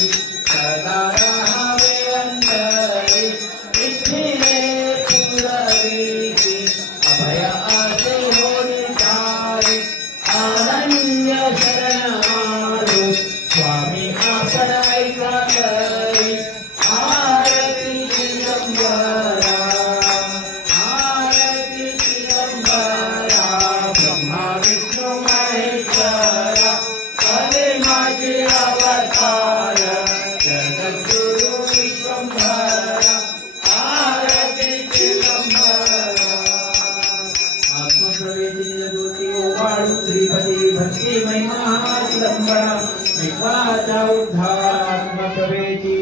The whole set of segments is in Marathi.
सदा राहावे अंतरी विठ्ठले पुरविती अभय आसे होई तारे अनन्य शरण आलो स्वामी आपण ऐका करी आरती चिदंबरा आरती चिदंबरा ब्रह्मा विष्णू महेश्वरा कले माझे अवतार जगद्गुरु विश्वंभरा आरती चिदंबरा आत्मप्रवेशी ज्योती ओवाळू श्रीपती भक्ती महिमा चिदंबरा विश्वाचा उद्धार आत्मप्रवेशी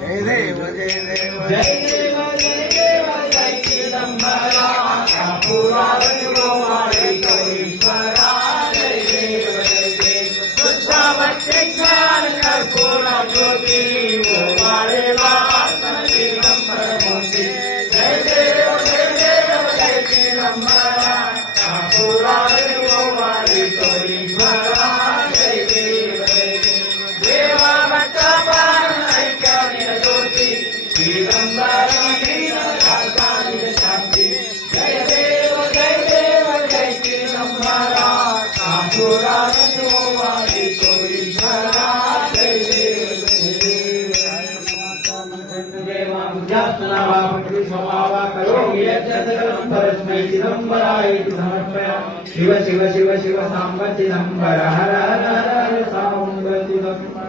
जय देव जय देव जय देव जय देव जय चिदंबरा पुराण गोवाळे ईश्वरा जय देव जय देव बुद्धावटे ज्ञान कर्पूर ज्योती गोवाळे चिदंबर मोती जय देव जय चिदंबरा पुराण गोवाळे ईश्वरा जय देव जय देव देवा भक्तपान ऐक्याने ज्योती चिदंबरा शांती जय देव जय चिदंबरा पुराण गोवाळे ईश्वरा जय देव जय देव देवानुजात्मनावा भक्ति समावा करोमि यज्ञसकलं परस्मै चिदंबराय समर्पयामि शिव शिव शिव शिव सांब चिदंबर हर हर हर सांब चिदंबर